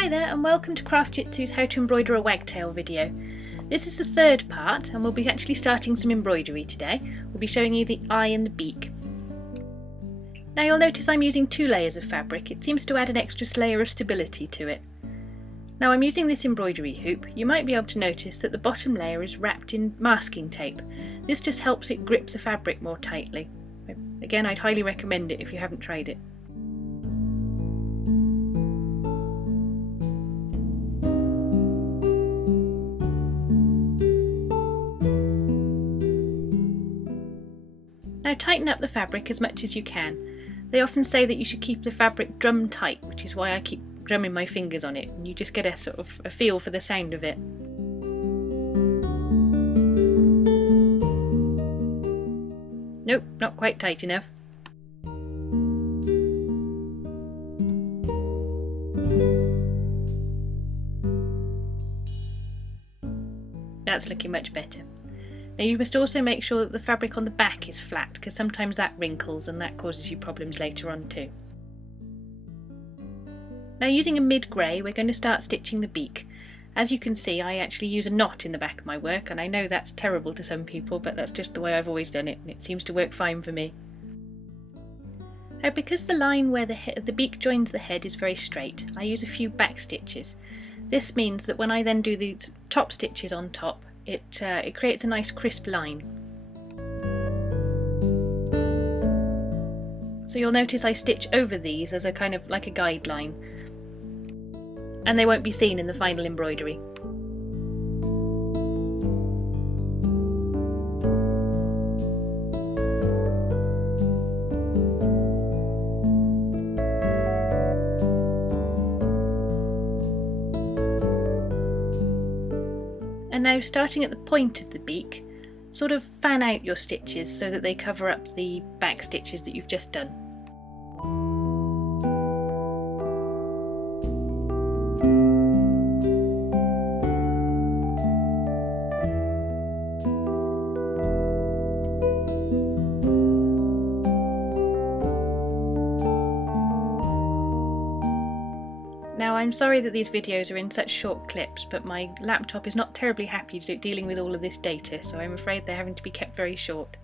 Hi there and welcome to Craft Jitsu's How to Embroider a Wagtail video. This is the third part and we'll be actually starting some embroidery today. We'll be showing you the eye and the beak. Now you'll notice I'm using 2 layers of fabric. It seems to add an extra layer of stability to it. Now I'm using this embroidery hoop. You might be able to notice that the bottom layer is wrapped in masking tape. This just helps it grip the fabric more tightly. Again, I'd highly recommend it if you haven't tried it. Now tighten up the fabric as much as you can. They often say that you should keep the fabric drum tight, which is why I keep drumming my fingers on it, and you just get a sort of a feel for the sound of it. Nope, not quite tight enough. That's looking much better. Now you must also make sure that the fabric on the back is flat, because sometimes that wrinkles and that causes you problems later on too. Now using a mid-grey we're going to start stitching the beak. As you can see, I actually use a knot in the back of my work, and I know that's terrible to some people, but that's just the way I've always done it and it seems to work fine for me. Now because the line where the beak joins the head is very straight, I use a few back stitches. This means that when I then do the top stitches on top, it creates a nice crisp line. So you'll notice I stitch over these as a kind of like a guideline, and they won't be seen in the final embroidery. And now, starting at the point of the beak, sort of fan out your stitches so that they cover up the back stitches that you've just done. Now I'm sorry that these videos are in such short clips, but my laptop is not terribly happy dealing with all of this data, so I'm afraid they're having to be kept very short.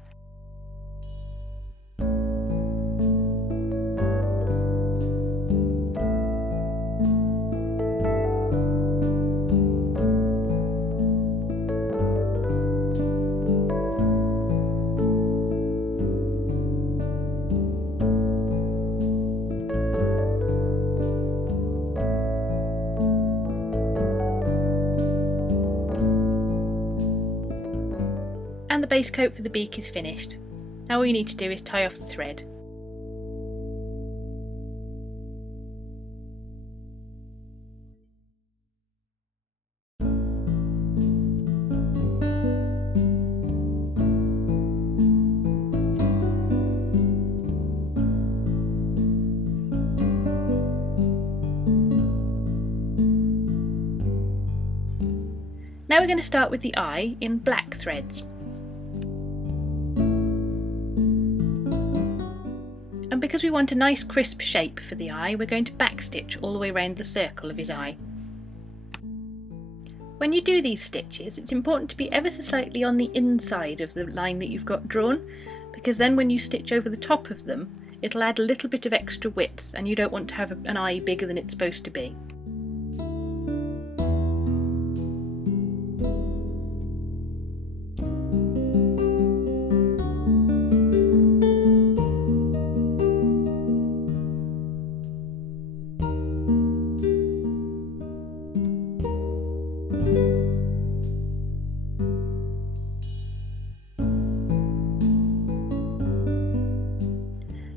And the base coat for the beak is finished. Now all you need to do is tie off the thread. Now we're going to start with the eye in black threads. And because we want a nice crisp shape for the eye, we're going to backstitch all the way around the circle of his eye. When you do these stitches, it's important to be ever so slightly on the inside of the line that you've got drawn, because then when you stitch over the top of them, it'll add a little bit of extra width, and you don't want to have an eye bigger than it's supposed to be.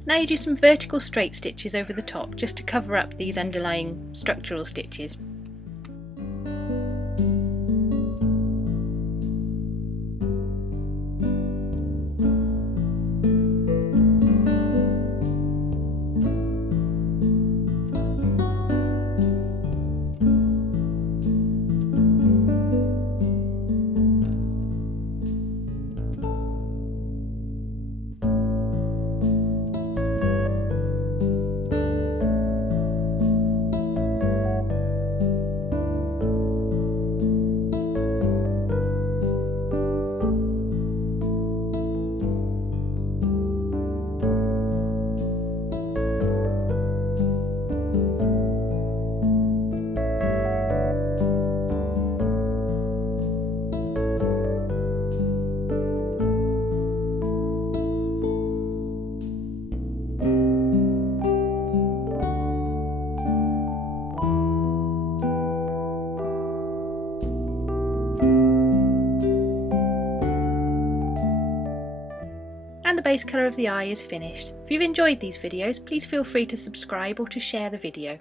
Now you do some vertical straight stitches over the top just to cover up these underlying structural stitches. base colour of the eye is finished. If you've enjoyed these videos, please feel free to subscribe or to share the video.